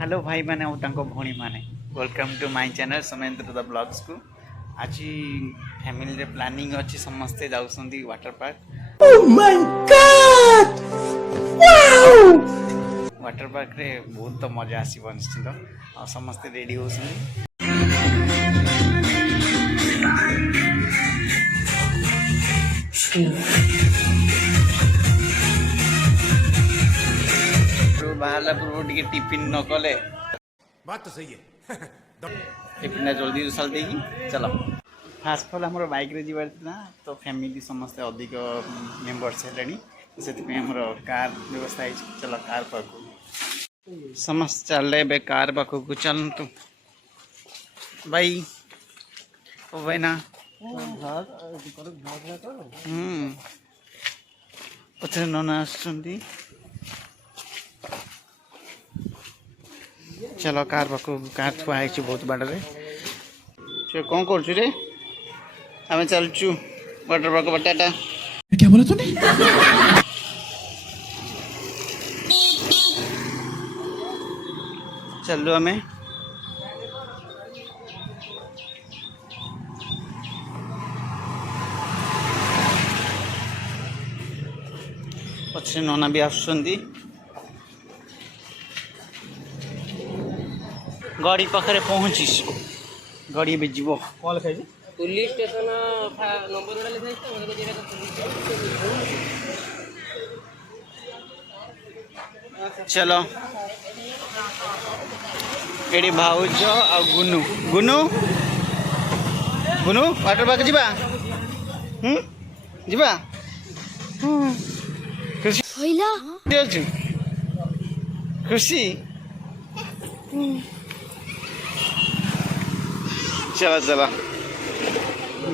Hello भाई मैंने भौणी मैंने welcome to my channel Somendra the blogs को। आज फैमिली रे प्लानिंग अच्छी समस्ते जाउसंदी water park. Oh my God wow water park रे बहुत तो मजा आसीबो निश्चित आ समस्ते रेडी होसंदी। बाहर पूर्व टिके टिफिन न कले बात तो सही है। टिफिन जल्दी उछाल देगी चलो। फास्ट फल आम बैक रे जीवार था तो फैमिली समस्ते अधिक मेम्बर्स है से कार व्यवस्था है। चलो कार पाक समस्त चल कार पाक को चल तू भाई ओ भाई ना पचर नना आसुंदी। चलो कार पाक कार थुआई बहुत बाड़े कौन कर आम चलचु वाटर पार्क बटाटा। क्या बोला तूने? चलो आम पछे नना भी आसुंदी। गाड़ी पाखे पहुँचीस गाड़ी भी जीव कौन लिखाई पुलिस स्टेशन नंबर गुड़ा लिखा चलो एडी भाउज आ गुनु गुनु गुनु वाटर पार्क जीवा जीवा खुशी होइला खुशी चला चला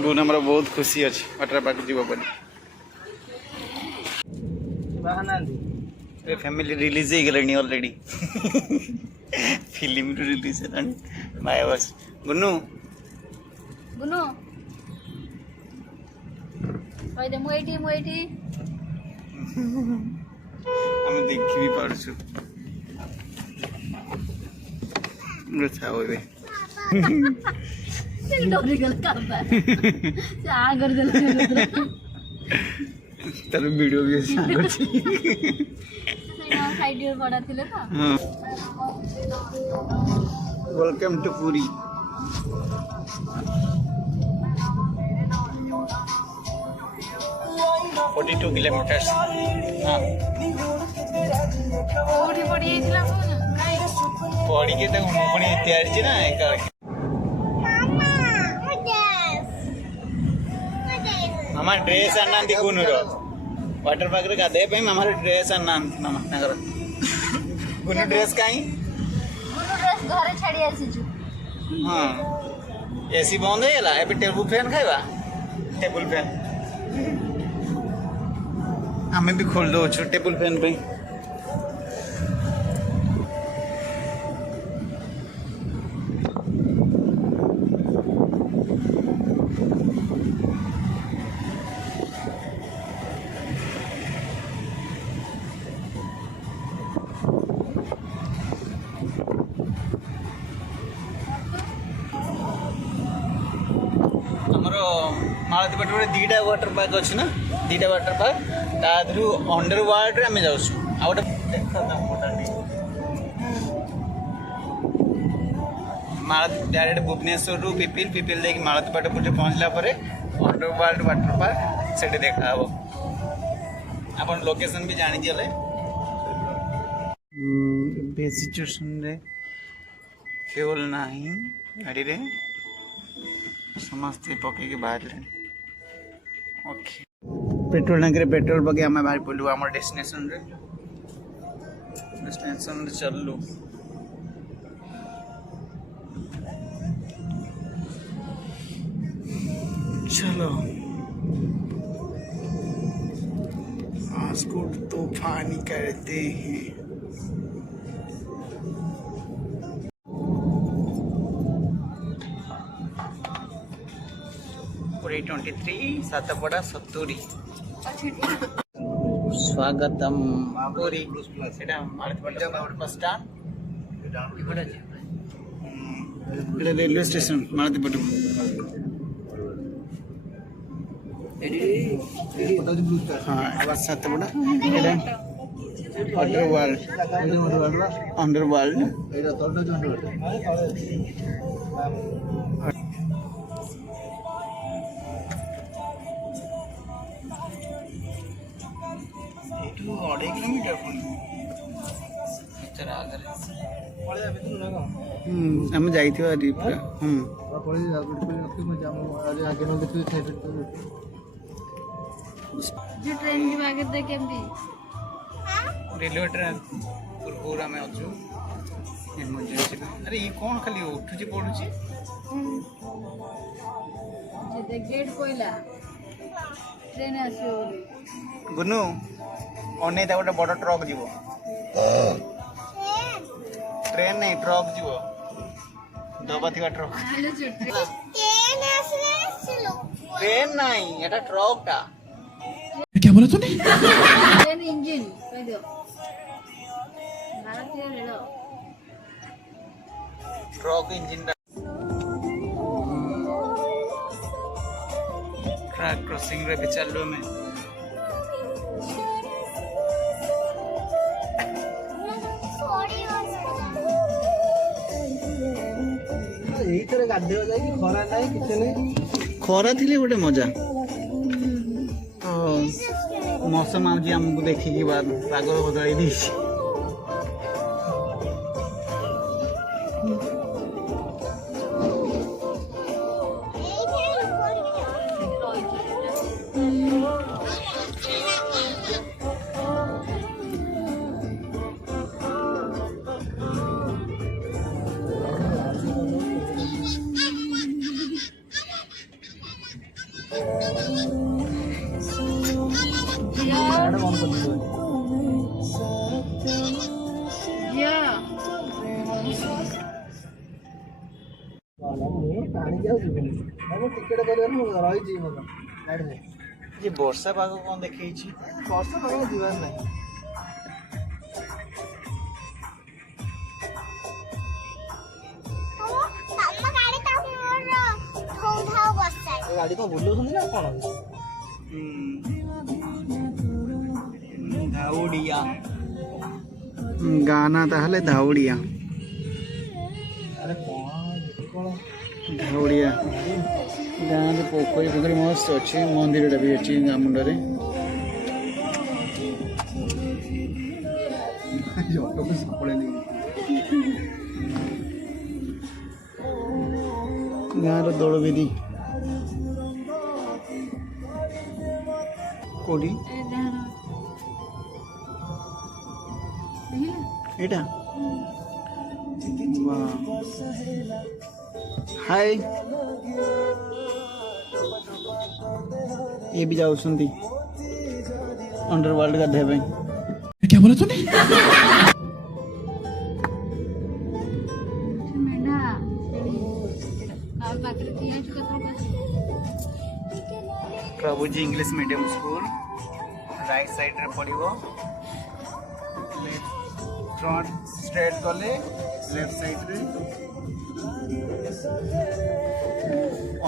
गुण हमारा बहुत खुशी अच्छे वाटर पार्क जीव फैमिली रिलीज हो गलानी ऑलरेडी फिल्म रिलीज है बाय बस गुनु गुनु दे मुएटी मुएटी हम देखी भी पारछु रुचा होबे डोरी गल करता है आगर गल तर वीडियो भी ऐसे करछि साइड में पड़ा थिले तो हां welcome to Puri. Forty 42 kilometres. हाँ ओठी पड़ी आइथिला काई पड़ी के तक मुखणी तैयार छी ना एक मामा ड्रेस आना दी गुनु रो वाटर पार्क रे गाधे पे मामा ड्रेस आना मामा नगर गुनु ड्रेस काई गुनु ड्रेस घरे छाड़ी आसी छु। हां एसी बंद हेला ए टेबल फैन खाइबा टेबल फैन हमें भी खोल दो टेबल फैन पे। मालती पेट दीटा वाटर पार्क अच्छी ना दीटा वाटर पार्क तादू अंडर वर्ल्ड आम जाऊँ आ गए मालती डायरेक्ट भुवनेश्वर रु पिपिल पिपिल देख मालती पेट पूजे पहुँचला अंडर वर्ल्ड वाटर पार्क से देखा आप लोकेशन भी जानी गले सिचुएशन रे फ्यूल ना गाड़ी रे समस्ते पकईके बाहर ओके पेट्रोल टैंक रे पेट्रोल पके आम बाहर पड़ू आम डेस्टिनेशन रे चलू। चलो आज को तूफानी करते हैं। 23 सातपड़ा 70 स्वागतम पुरी सेटा मालतीपेट बस स्टैंड এটা রেলওয়ে স্টেশন মারাতিপটু हाँ एबार साथ बड़ा अंडरवर्ल्ड अढ़ाई किलोमीटर आम जा जो ट्रेन की आगे देख केमती रेलवे ट्रेन पूरा में अच्छु इमरजेंसी अरे ये कौन खाली उठुची पड़ुची जे गेट कोइला ट्रेन आसो गुनु अने ता गोटे बड़ ट्रक जीवो ट्रेन नहीं ट्रक जीवो दबा थिबा ट्रक हेलो छोटे ट्रेन नहीं एटा ट्रक टा क्या बोला तूने? ट्रेन इंजन कह दो भारतीय rail truck engine truck crossing रे भी चलो में खरा थिले गोटे मजा तो मौसम आज आमको देखिकी बाद पाग बदल दी ये वर्षा पाग कौन देखे वर्षा पाग जीवार ना गाड़ी को बुलू ना कौन धाउड़िया गाना ताहले धाउड़िया धाउड़िया गाँव पोखरी पोखरी मस्त अच्छी मंदिर भी अच्छी गाँ मुंडे गाँव दौड़ विधि कोडी एटा हाय ये भी जाओ सुनती अंडरवर्ल्ड का देवे क्या बोला तूने? मेढा काल पात्र किया कतरो प्रभुजी English medium school right side रे पड़िबो फ्रंट स्ट्रेट गले लेफ्ट साइड रे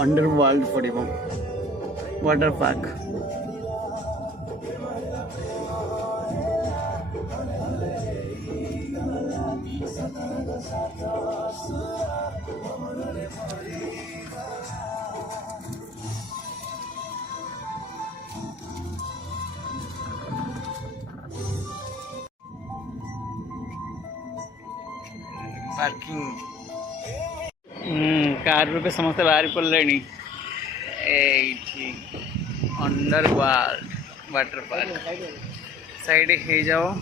अंडरवर्ल्ड पड़िबो वाटर पार्क पार्किंग कार रूपे समस्त बाहर पड़े अंडरवर्ल्ड वाटर पार्क साइड हो जाओ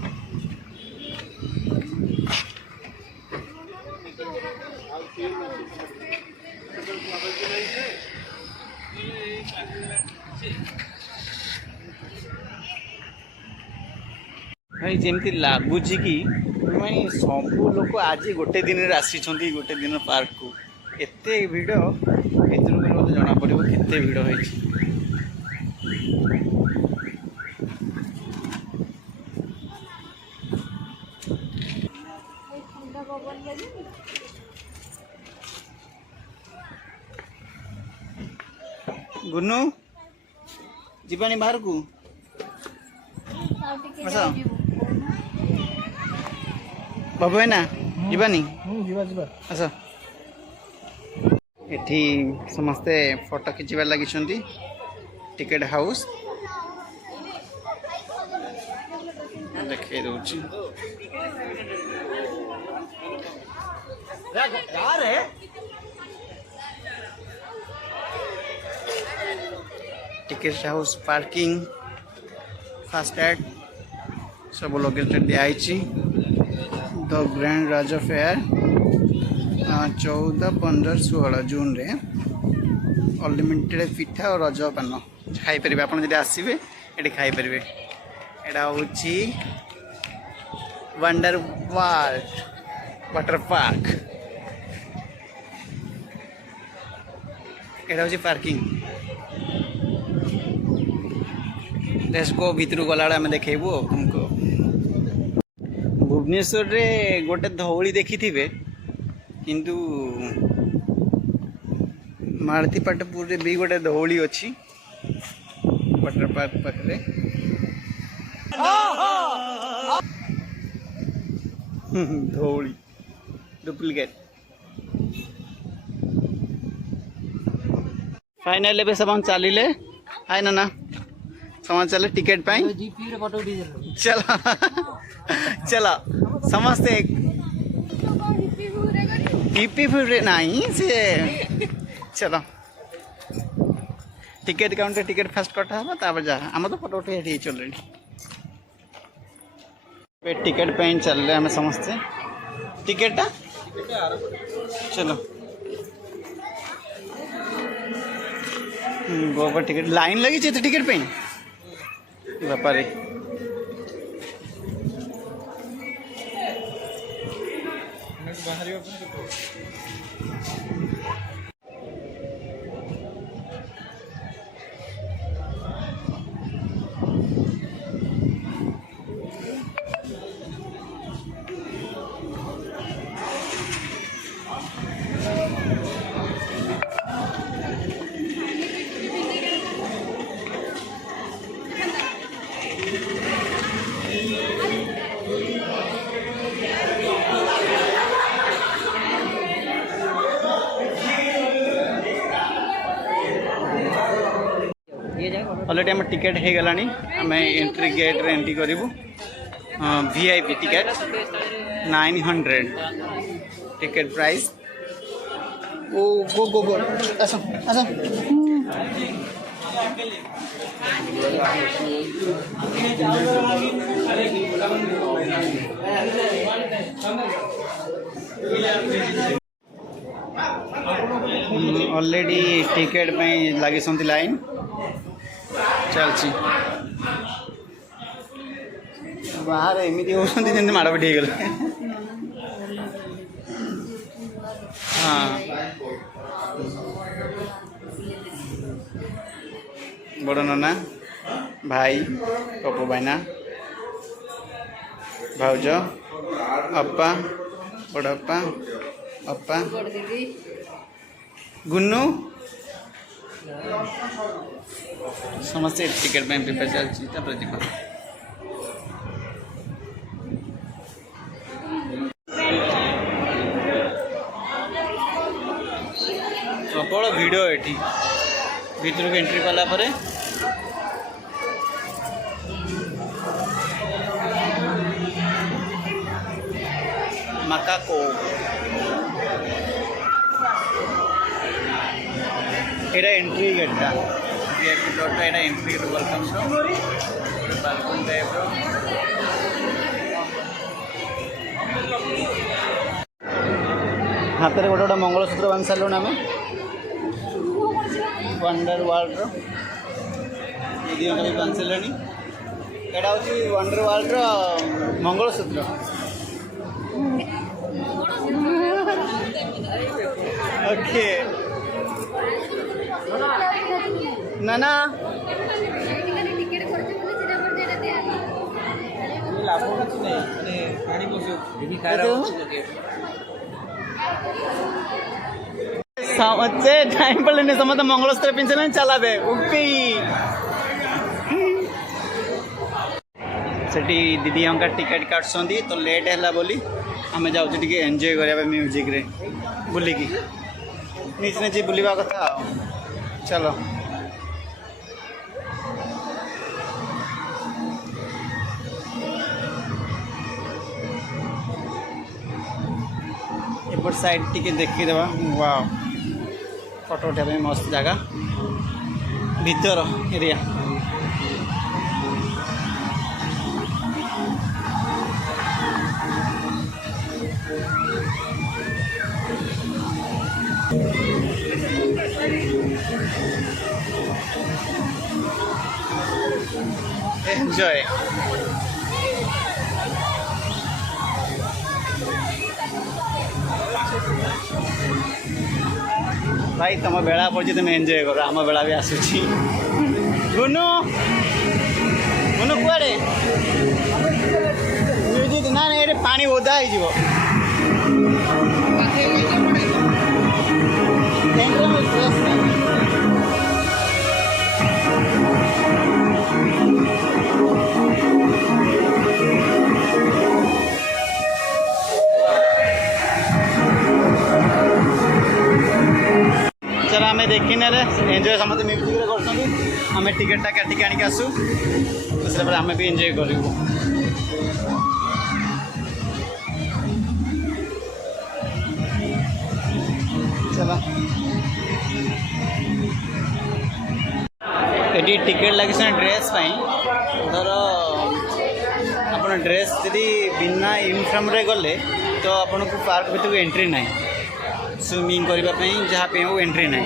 भाई जमती लगुच कि सब लोग आज गोटे दिन आसी गोटे दिन पार्क को एत भिड़ मत जना पड़ो केते भिड़ हो गुन्नू जीवानी बाहर को ଆସ। ବାବୁ ଭାଇନା ଯିବାନି ଆସ। ଏଠି ସମସ୍ତେ ଫଟୋ ଖିଚିବାରେ ଲାଗିଛନ୍ତି। ଟିକେଟ ହାଉସ୍ ଦେଖେଇ ଦଉଛି। टिकेट हाउस पार्किंग फास्टैग सब लोकेटेड दिखाई। द ग्रैंड राजा फेयर 14, 15, 16 जून रे अनलिमिटेड पिठा और रज पान खाई पारे। आप आसवे ये खाई पारे। यहाँ हूँ वंडर वर्ल्ड वाटर पार्क। यहाँ हूँ पार्किंग। लेट्स गो भितर गला आम देखू तुमको। भुवनेश्वर रे गोटे धौली देखी थे किंतु मालती पाटपुर रे भी गोटे धौली अच्छी वाटर पार्क पाखे। धौली डुप्लिकेट। फाइनल एवं सब चलिले आए ना समाज चले टिकेट पाई। चलो चलो समस्ते पीपी फिर नहीं से चलो टिकेट काउंटर टिकेट फास्ट कटा हम तापर जा आम तो फोटो उठे चल टिकेट पे चल रहे आम समस्ते टिकेटा चलो गोबर टिकेट लाइन लगी तो टिकेट पे बापारे ऑलरेडी आम टिकेट हो गला आम एंट्री गेट रे एंट्री करूँ। VIP ticket 900 ticket price. Oh go go go आस आस। ऑलरेडी टिकेट पे लगी लाइन चलची बाहर एमती होती जमी माड़ पिटी गले। हाँ बड़ नना भाई पपू भाईना भाउज अप्पा बड़ अप्पा अप्पा गुन्नू समस्ते टिकेट पे प्रिपेयर चलती जी। प्रबल भिड़ ये भीतर को एंट्री कला परे माकाको एटा एंट्री गेटा वीआईपी प्लॉट एटा एंट्री वेलकम बालकनी टाइप हाथ में गोटे गोटे मंगलसूत्र बांध सारूँ आम वंडर वर्ल्ड भी बांध सारे। यहाँ हूँ वंडर वर्ल्ड मंगलसूत्र। ओके नाना से टाइम पड़े समस्त मंगलसूत्र पिंधे चलाबे उपी सेठी दीदी हमका टिकेट काटसंदी तो लेट है बोली आम जाऊँ टे एंजॉय करने म्यूजिक रे बुलिकी नीचे नीचे बुलवा कथा चलो एपट साइड टी देखीदेवा वाओ फोटो उठाइबा मस्त जगह भीतर एरिया एंजॉय भाई तुम बेला पड़ी तुम एंजॉय कर आम बेला भी आसूची गुनु गुनु कुआड़े म्यूजिक ना ये पानी ओदा हो चलो आम देखी ना एंजॉय समस्त म्यूजिक कर टिकेटा काटिक आनिक आसू दूसरे पर आम भी एंजॉय करूँ चलो ये टिकेट लगे ड्रेस धर आप ड्रेस जदि बिना यूनिफॉर्म रे गले तो आपन को पार्क भीतर को एंट्री ना स्विमिंग करने जहाँ पे वो एंट्री ना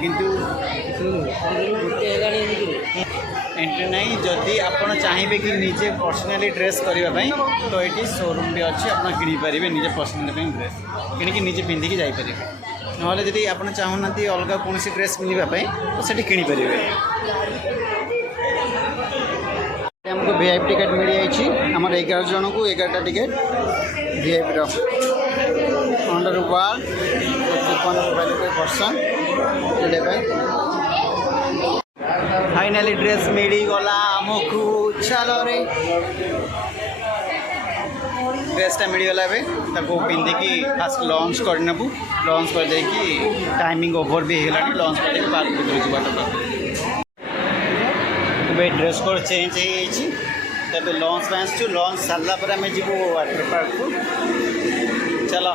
किंतु एंट्री ना जदि आप चाहिए कि निजे पर्सनाली ड्रेस करने तो ये शोरूम भी अच्छी आप किनीपारे निजे पर्सनाली ड्रेस कि निजे पिंधिकी जापर ना जी आप चाहूना अलग कौन ड्रेस पिंधापी तो से किनीपारे हमको VIP टिकेट मिल जाइए आम 11 जन को 11टा ticket VIP underworld 2.5 person finally dress मिलगला आमको चलो रे ड्रेसटा मिलगला पिंधिकी फास्ट लंच करनेबू लंच कर टाइमिंग ओवर भी होगा लंच कर पार्क भीतर जी ड्रेस कोड चेंज हो लंच आसचु लंच सारा पर आम जीव वाटर पार्क को चलो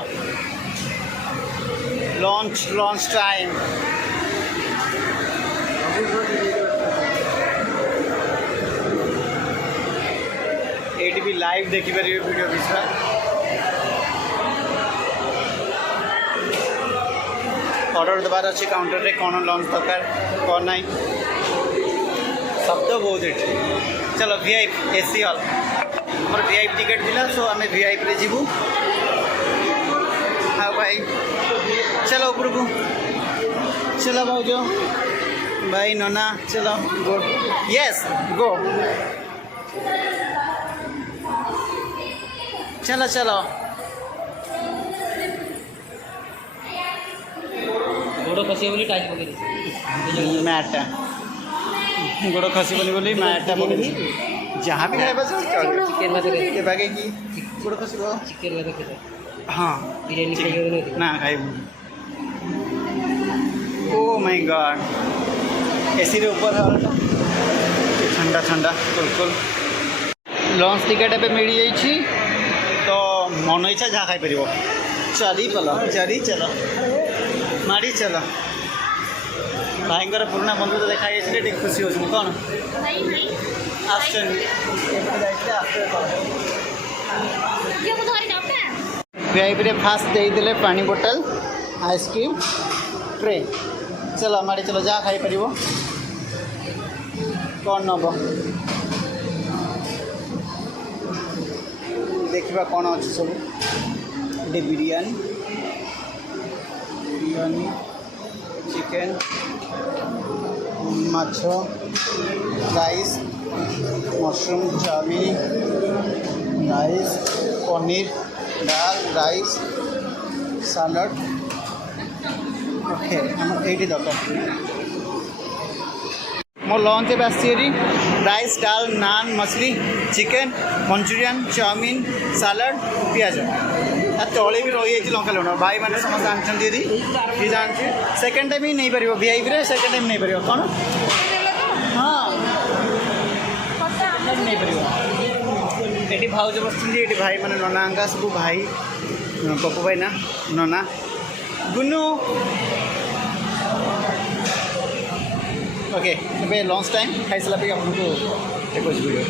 लंच लंच टाइम ये भी लाइव देखिपारे वीडियो विषय ऑर्डर देवार अच्छे काउंटर रे कौन लंच दरकार कौन ना शब्द बहुत ये चलो VIP AC हॉल हमारे VIP टिकेट दिला सो आम VIP रे जीवु हाँ भाई चलो ऊपर को चलो भाउजो भाई नना चलो गो यस गो चलो चलो गोड़ खसी बोली टाइट पकड़ मैटा गोड़ खसबनी बोली मैटा पकड़ जहाँ भी खाए चिकेन भात बागे कि गोड़ खसब चिकेन भात हाँ बिरयानी खाई ना खाई ओ माय गॉड AC रे ऊपर ठंडा ठंडा बिल्कुल लंच टिकेट ए मिल जाइए तो मन इच्छा जहाँ खाई पार चरी पल चरी चलो माड़ी चलो भाई पुराना बंधु तो देखा जाए खुशी हो कौन VIP रे फास्ट दे पानी बोतल आइसक्रीम ट्रे चलो माड़ी चलो जहाँ खाई पार कौन नब देखा कौन अच्छे सब ये बिरयानी बिरयानी चिकेन माछ rice mushroom chow mein rice paneer दाल राइस सैलड ओके ये दरकार मो लंच ए आसरी राइस दाल नान मछली चिकेन मंचूरियन चाउमिन सालाड पिज तले भी रही है लंका लुण भाई मैंने समस्त आनी ये जानते सेकेंड टाइम ही नहीं पार वीआईपी सेकेंड टाइम नहीं पार कौन हाँ नहीं पार ये भाज बस भाई मैंने नना सब भाई पप्पू भाई ना नना गुन्नू ओके ए लंच टाइम खाई सारा आपको एक वीडियो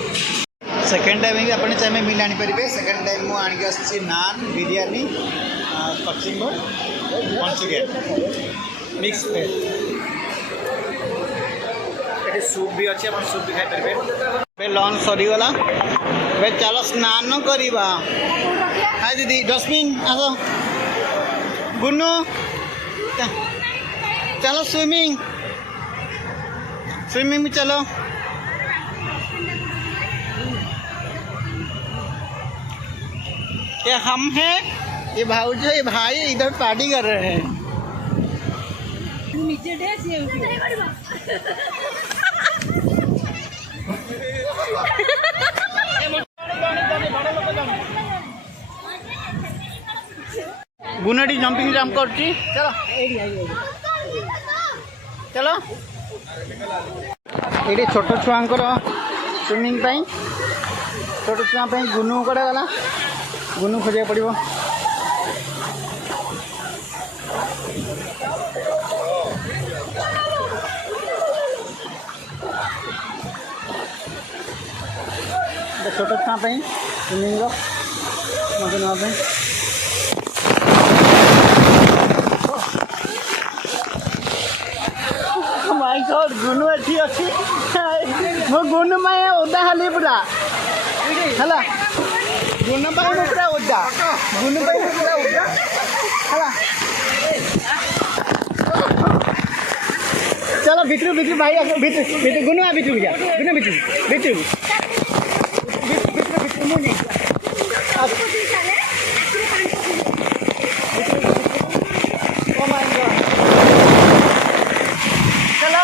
सेकेंड टाइम भी आपने चाहिए मिल आनीपारे सेकेंड टाइम मुझे आणिक आसी नान बिरयानी कचिंबर मंचूरियन मिक्स वेज ये सूप भी अच्छे आप सूप भी खाई पारे लंच सरीगला चल स्नान करवा हाय दीदी डस्टबिन आस गुन्नू चलो स्विमिंग स्विमिंग भी चलो ये हम हैं ये भाऊजी ये भाई इधर पार्टी कर रहे हैं गुनाटी जंपिंग जंप कर चलो चलो ये छोट छुआंकर स्विमिंग छोट छुआ गुनू कड़े गला गुनू खोजा पड़ो छोट छुआ स्विमिंग मजा नापी माय गॉड गुनू अच्छी अच्छी मो गुनू माय ओदा हाली पूरा हला गुनू पाई मो पूरा ओदा गुनू पाई मो पूरा ओदा हला चलो भितरू भितरू भाई भितरू भितरू गुनू आ भितरू जा गुनू भितरू भितरू भितरू भितरू मो नहीं ओ माय गॉड चलो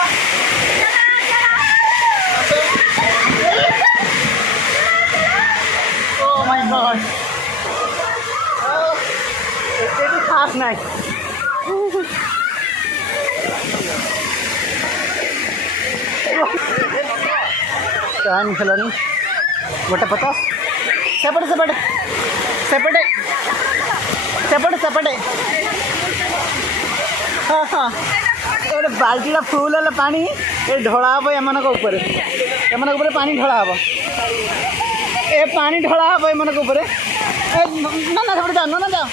ओ माय गॉड ये भी खास नहीं कहानी खेलानी गोटे पता सेपटे सेपटे सेपटे सेपटे सेपटे हाँ हाँ ये बाल्टीटा फुल है पानी ये ढला हम एम पानी ढला हम ए पानी ढला हम एम ना ना सेपटे जाओ ना जाओ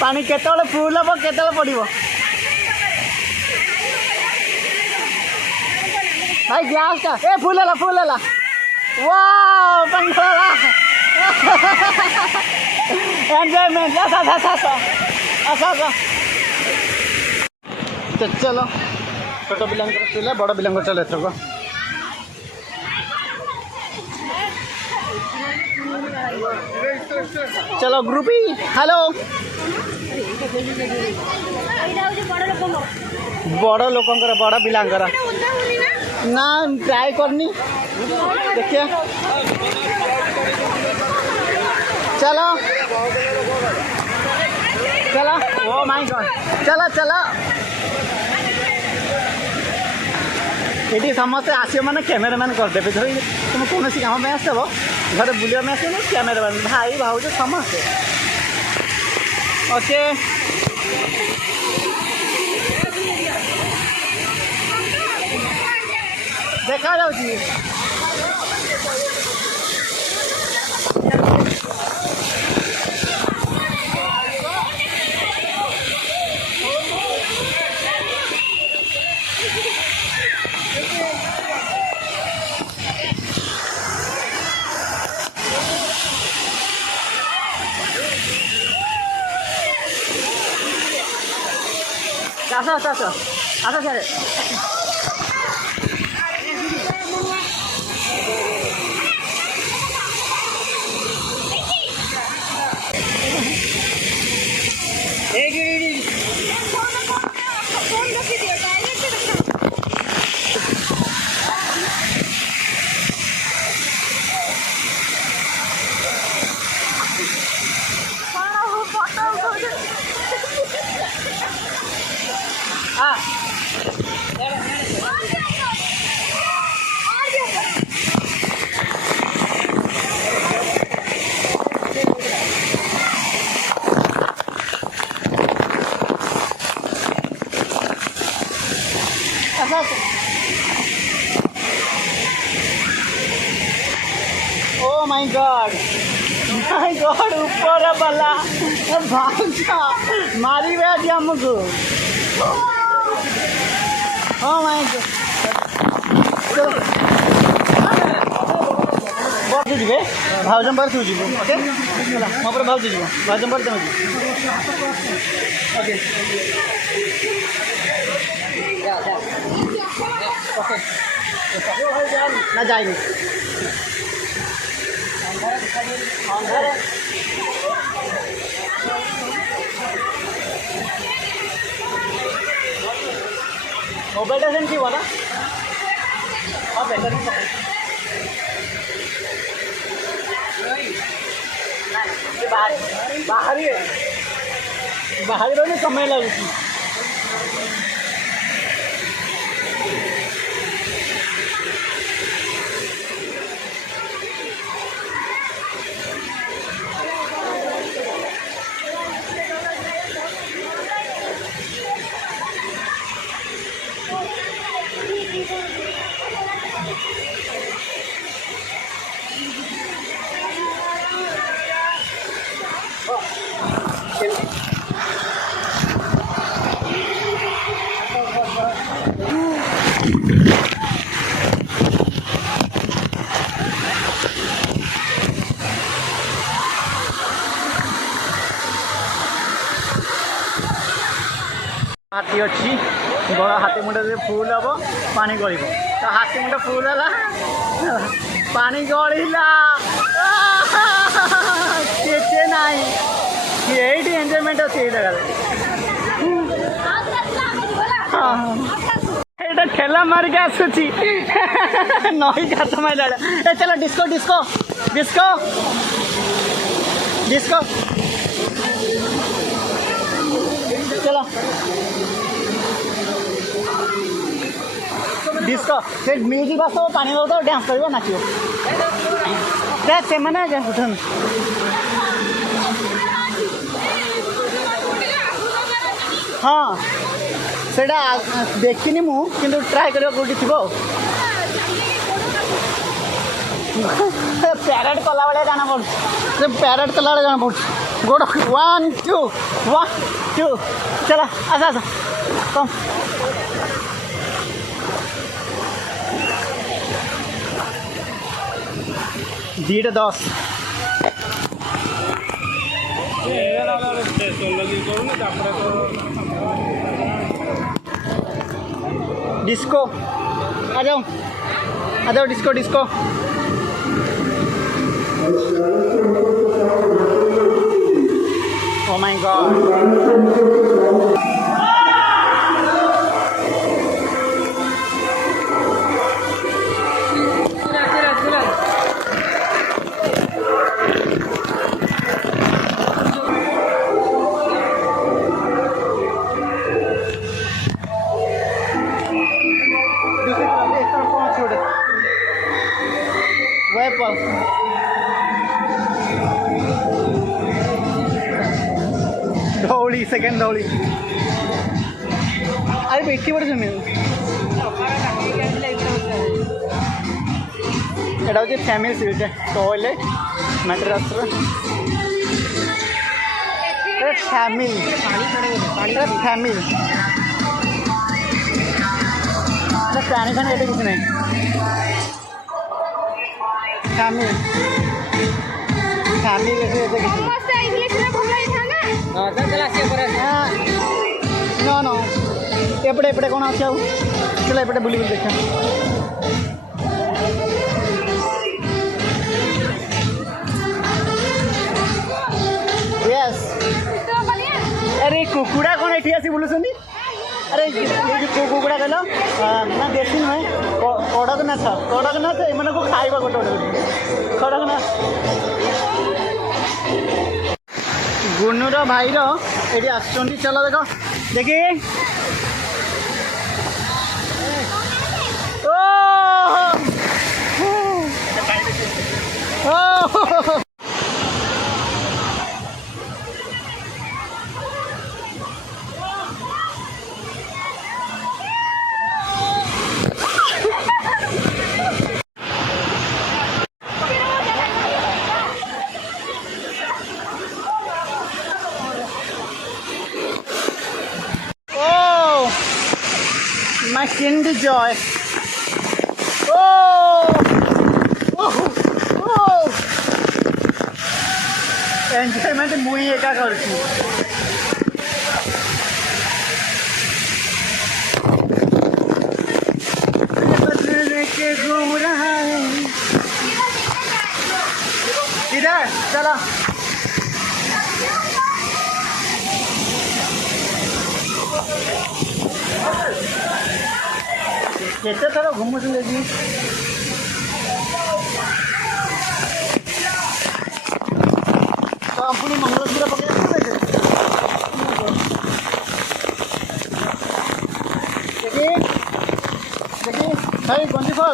पानी केतले फुल हम केतले पड़ो भाई ग्लास का ए फुल है वाह पानी ढला एंजॉयमेंट चलो छोट पिला चले बड़ पिला चले एथरक चलो ग्रुपी हेलो बड़ लोकंकर बड़ पिलांकर ना ट्राई करनी देखिए चलो चलो ओ माय गॉड चलो चलो ये समस्ते आसो मैंने कैमेरामैन करदे धर तुम कौन काम में आसब घर बुलिया में आस कैमेरामैन भाई भाज समस्ते ओके देखा जाऊँगी আসো স্যার माय गॉड ऊपर वाला भाषा मारी बैठी हमको ओ माय गॉड बहुत जी भाजम पर तू जीव ओके मो पर भाज जीव भाजम पर तुम ओके ना जाएगी मोबाइल डजन की वाला हाँ बेटर बाहर बाहर ही बाहर रहने समय लगती हाथी अच्छी बड़ा हाथी मुंड फुल हम पानी गल तो हाथी मुंड फुल है पानी गलिला केचे ना ये एंजॉयमेंट अच्छे ये जगह ये ठेला मारिक आसूची नई घाट मार चलो डिस्को डिस्को डिस्को डिस्को चलो डिस्को से म्यूजिक बास पानी तो डांस कर नाच से मैंने उठन हाँ से देखनी मु किंतु ट्राई कर कौटी थी पैरेड कला भाया जाना पड़ पैरेड कला जाना पड़ गोड़ 1 2 1 2 चला आसा आसा कम दीटा 10 डिस्को आ जाओ disco disco Oh my God. Dhauli second Dhauli अरे बैठी पड़े तुम्हें এটা হচ্ছে family seat toilet mattress family family প্রাণী খানে এটা কিছু নেই ফ্যামিলি ফ্যামিলি এসে এটা কিছু नो नो एपटे एपटे कौन आछे चलो एपटे बुली बुली देखा यस अरे कुकुड़ा कौन एठी आसी बोलुछनी अरे ये जो कुकुड़ा कहलो ना देसी नुहे कड़कनाथ एमान को खाइबा गोटे कड़कनाथ गुनुर भाईर ये आसुँच चलो देख देखी my Kinder Joy. Oh! Enjoyment मुई एका गर्छु के घूम रहा है इधर चला कैसे चलो घूमो जी तो अपनी मंगलसूत्र पकड़े देखिए देखिए भाई गंजी फल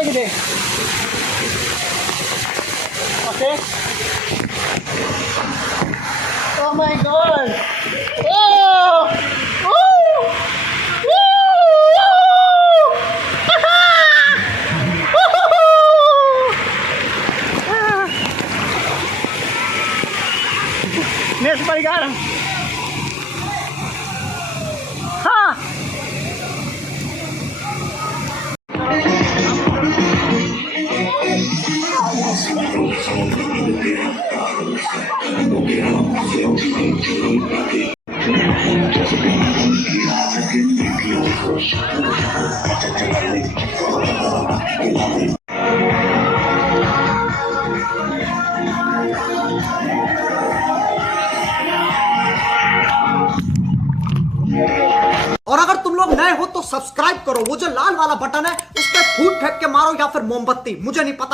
देखिए okay oh my God Next परिकार हाँ और अगर तुम लोग नए हो तो सब्सक्राइब करो, वो जो लाल वाला बटन है उस पर फूट फेंक के मारो या फिर मोमबत्ती, मुझे नहीं पता।